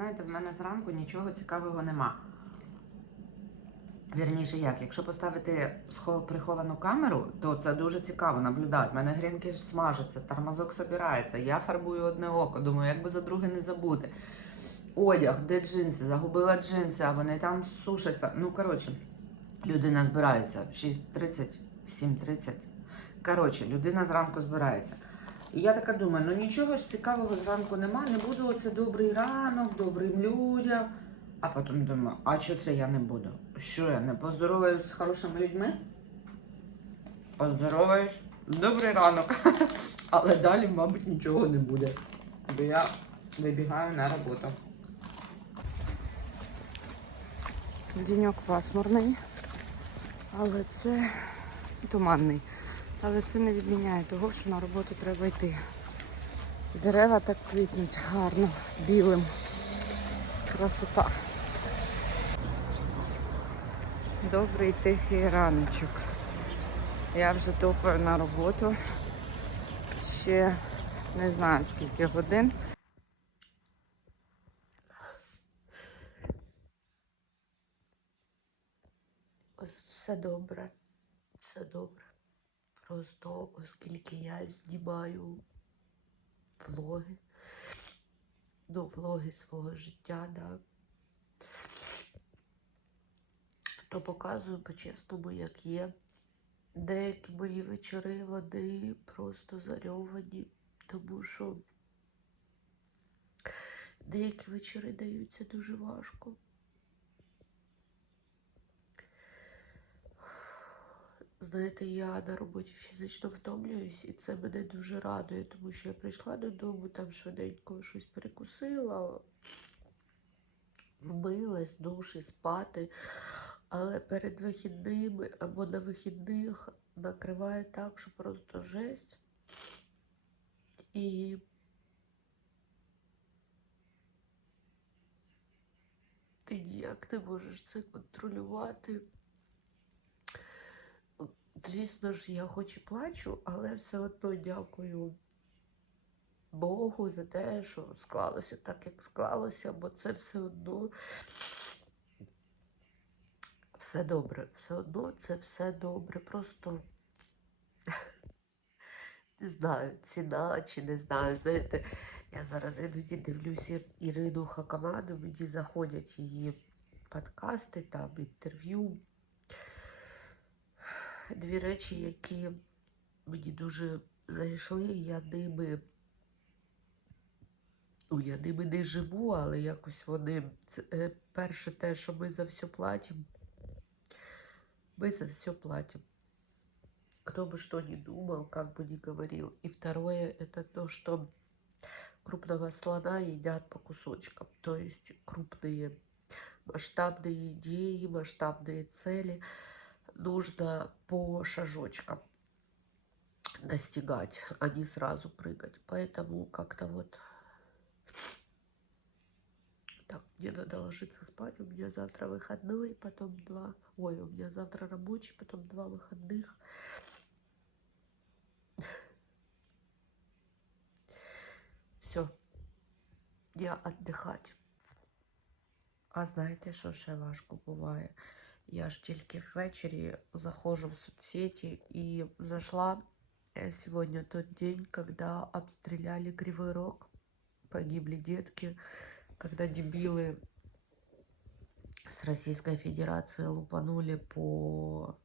знаєте, в мене зранку нічого цікавого нема. Вірніше як, якщо поставити приховану камеру, то це дуже цікаво наблюдати. У мене грінки смажаться, тормозок собирається, я фарбую одне око, думаю, як би за друге не забути. Одяг, де джинси, загубила джинси, а вони там сушаться. Ну, коротше, людина збирається в 6.30, 7.30. Коротше, людина зранку збирається. І я така думаю, ну нічого ж цікавого зранку нема, не буду оце добрий ранок, добрим людям. А потім думаю, а що це я не буду? Що я не поздороваюсь з хорошими людьми? Поздороваюсь. Добрий ранок. Але далі, мабуть, нічого не буде. Бо я вибігаю на роботу. Деньок пасмурний, але це туманний. Але це не відміняє того, що на роботу треба йти. Дерева так квітнуть гарно, білим. Красота. Добрий тихий раночок. Я вже топаю на роботу. Ще не знаю скільки годин. Ось все добре. Все добре. Просто оскільки я знімаю влоги, ну, влоги свого життя, да, то показую по-чесному, як є. Деякі мої вечори вони просто зарьовані, тому що деякі вечори даються дуже важко. Знаєте, я на роботі фізично втомлююсь, і це мене дуже радує, тому що я прийшла додому, там швиденько щось перекусила, вмилась, душі, спати. Але перед вихідними або на вихідних накриває так, що просто жесть. І ти ніяк не можеш це контролювати. Звісно ж, я хоч і плачу, але все одно дякую Богу за те, що склалося так, як склалося, бо це все одно все добре. Все одно це все добре. Просто не знаю, ціна чи не знаю. Знаєте, я зараз іноді дивлюся Ірину Хакамаду, мені заходять її подкасти, там інтерв'ю дві речі, які мені дуже зайшли, я ними, ну, я ними не живу, але якось вони. Це, е, перше те, що ми за все платимо. Мы за все платим. Кто бы что ни думал, как бы ни говорил. И второе, это то, что крупного слона едят по кусочкам. То есть крупные масштабные идеи, масштабные цели нужно по шажочкам достигать, а не сразу прыгать. Поэтому как-то вот так, мне надо ложиться спать. У меня завтра выходной, потом два. Ой, у меня завтра рабочий, потом два выходных. Все, я отдыхать. А знаєте, що ще важко буває? Я ж тільки ввечері заходжу в соцсети и зашла э, сегодня тот день, когда обстреляли Кривой Рог, погибли детки, когда дебилы с Российской Федерации лупанули по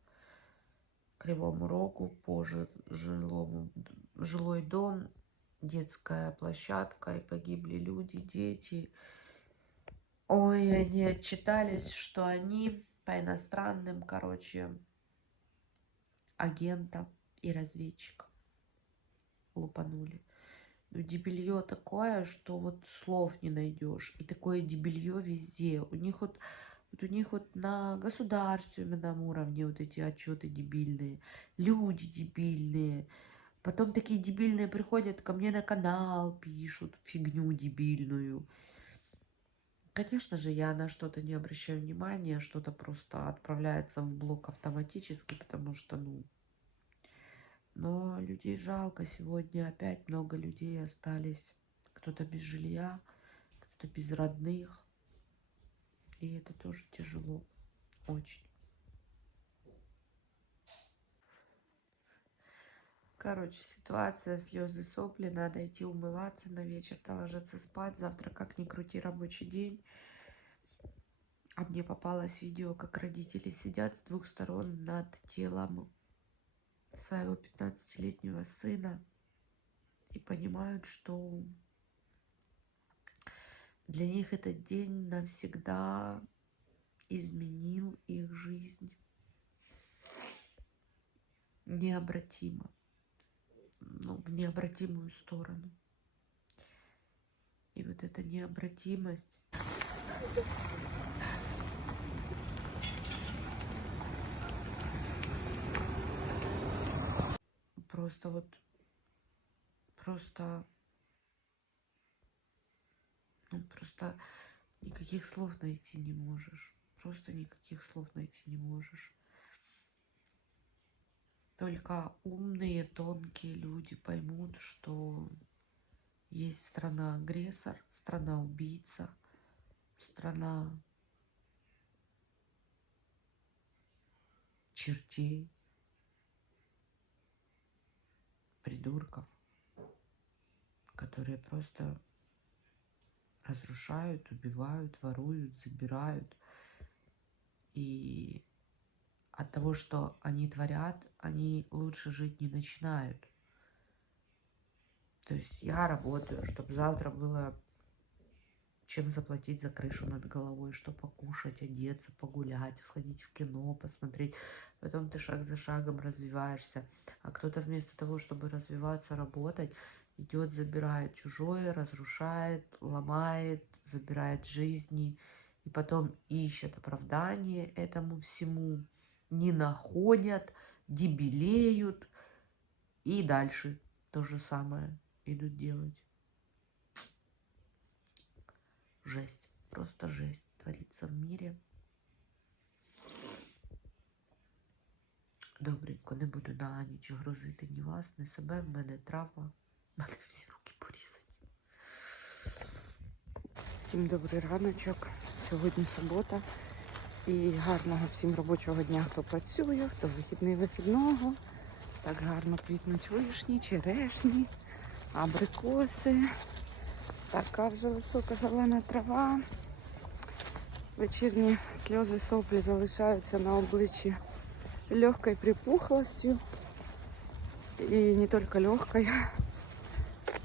Кривому Рогу, по жи- жилому, жилой дом, детская площадка, и погибли люди, дети. Ой, они отчитались, что они по иностранным, короче, агентам и разведчикам лупанули. Ну, дебилье такое, что вот слов не найдешь. И такое дебилье везде. У них вот, вот у них вот на государственном уровне вот эти отчеты дебильные, люди дебильные. Потом такие дебильные приходят ко мне на канал, пишут фигню дебильную. Конечно же, я на что-то не обращаю внимания, что-то просто отправляется в блок автоматически, потому что, ну, но людей жалко. Сегодня опять много людей остались. Кто-то без жилья, кто-то без родных. И это тоже тяжело. Очень. Короче, ситуация, слезы, сопли, надо идти умываться на вечер-то ложиться спать. Завтра, как ни крути, рабочий день. А мне попалось видео, как родители сидят с двух сторон над телом своего 15-летнего сына и понимают, что для них этот день навсегда изменил их жизнь необратимо, ну, в необратимую сторону. И вот эта необратимость. Просто вот просто ну просто никаких слов найти не можешь. Просто никаких слов найти не можешь только умные тонкие люди поймут что есть страна агрессор страна убийца страна чертей придурков, которые просто разрушают, убивают, воруют, забирают. И от того, что они творят, они лучше жить не начинают. То есть я работаю, чтобы завтра было чем заплатить за крышу над головой, что покушать, одеться, погулять, сходить в кино, посмотреть. Потом ты шаг за шагом развиваешься. А кто-то вместо того, чтобы развиваться, работать, идет, забирает чужое, разрушает, ломает, забирает жизни. И потом ищет оправдание этому всему, не находят, дебилеют. И дальше то же самое идут делать. Жесть, просто жесть творится в мире. Добренько, не буду на ніч грузити ні вас, ні себе, в мене травма, в мене всі руки порізані. Всім добрий раночок. Сьогодні субота. І гарного всім робочого дня, хто працює, хто вихідний вихідного. Так гарно квітнуть вишні, черешні, абрикоси. Така вже висока зелена трава. Вечірні сльози соплі залишаються на обличчі легкой припухлостью. И не только легкой.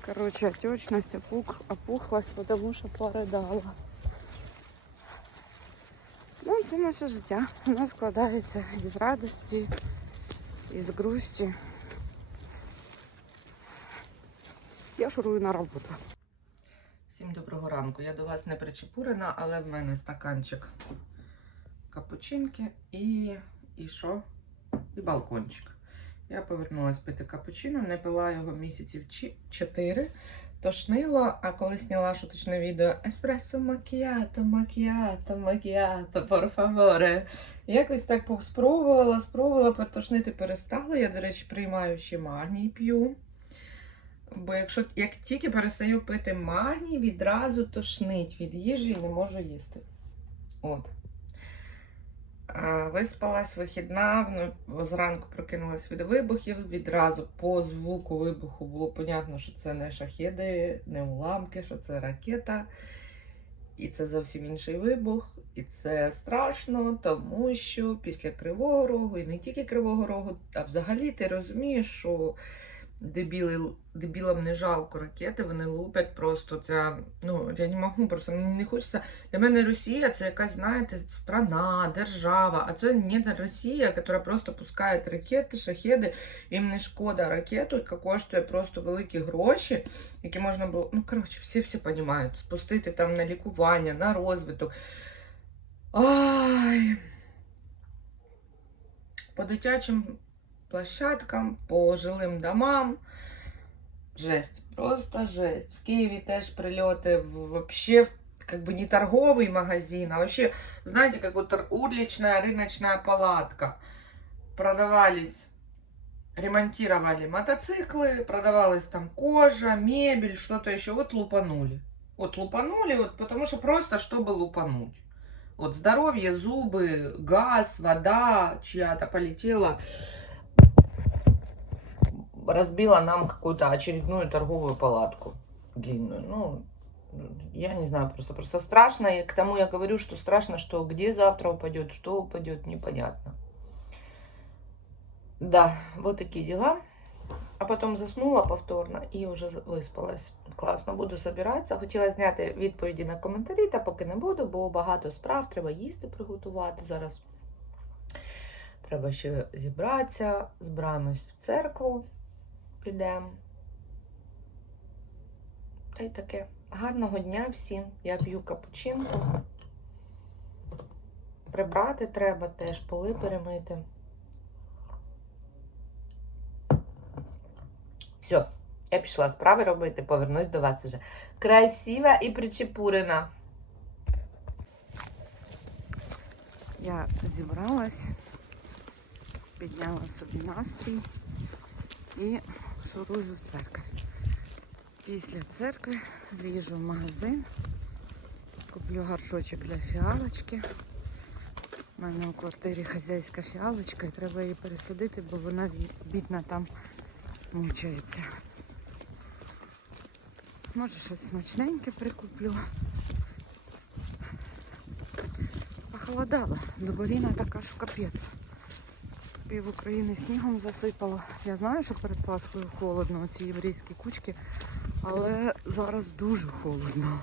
Короче, отечность, опух, опухлость, що поридала. Це наше життя. Воно складається із радості, із грусті. Я шурую на роботу. Всім доброго ранку. Я до вас не причепурена, але в мене стаканчик капучинки і, і що? І балкончик. Я повернулась пити капучино, не пила його місяців 4, тошнило, а коли зняла шуточне відео Еспресо макіато, макіато, макіато, favore. Якось так спробувала, спробувала, перетошнити перестала. Я, до речі, приймаю ще магній п'ю. Бо якщо як тільки перестаю пити магній, відразу тошнить від їжі і не можу їсти. От. Виспалась вихідна, зранку прокинулась від вибухів. Відразу по звуку вибуху було понятно, що це не шахіди, не уламки, що це ракета. І це зовсім інший вибух. І це страшно, тому що після Кривого Рогу, і не тільки Кривого Рогу, а взагалі ти розумієш, що дебіли, дебілам не жалко ракети, вони лупять просто це. Ну, я не можу, просто мені не хочеться. Для мене Росія це якась, знаєте, страна, держава, а це не Росія, яка просто пускає ракети, шахеди. Їм не шкода ракету, яка коштує просто великі гроші, які можна було. Ну, коротше, всі всі розуміють, спустити там на лікування, на розвиток. Ай. По дитячим площадкам, по жилим домам. Жесть, просто жесть. В Киеве теж прилеты вообще как бы не торговый магазин, а вообще, знаете, как вот уличная рыночная палатка. Продавались, ремонтировали мотоциклы, продавалась там кожа, мебель, что-то еще. Вот лупанули. Вот лупанули, вот потому что просто чтобы лупануть. Вот здоровье, зубы, газ, вода чья-то полетела. Разбила нам какую-то очередную торговую палатку длинную. Ну, я не знаю, просто, просто страшно. И к тому я говорю, что страшно, что где завтра упадет, что упадет, непонятно. Да, вот такие дела. А потім заснула повторно і вже виспалась. Класно, буду збиратися. Хотіла зняти відповіді на коментарі, та поки не буду, бо багато справ, треба їсти приготувати зараз. Треба ще зібратися, збираємось в церкву, підемо. Та й таке. Гарного дня всім. Я п'ю капучинку. Прибрати треба теж, поли перемити. Все, я пішла справи робити, повернусь до вас уже. Красива і причепурена. Я зібралась, підняла собі настрій і шурую в церкву. Після церкви з'їжджу в магазин, куплю горшочок для фіалочки. У мене у квартирі хазяйська фіалочка і треба її пересадити, бо вона бідна там мучається. Може щось смачненьке прикуплю. Похолодало. Дубаріна така, що капець. Пів України снігом засипало. Я знаю, що перед Пасхою холодно, ці єврейські кучки, але зараз дуже холодно.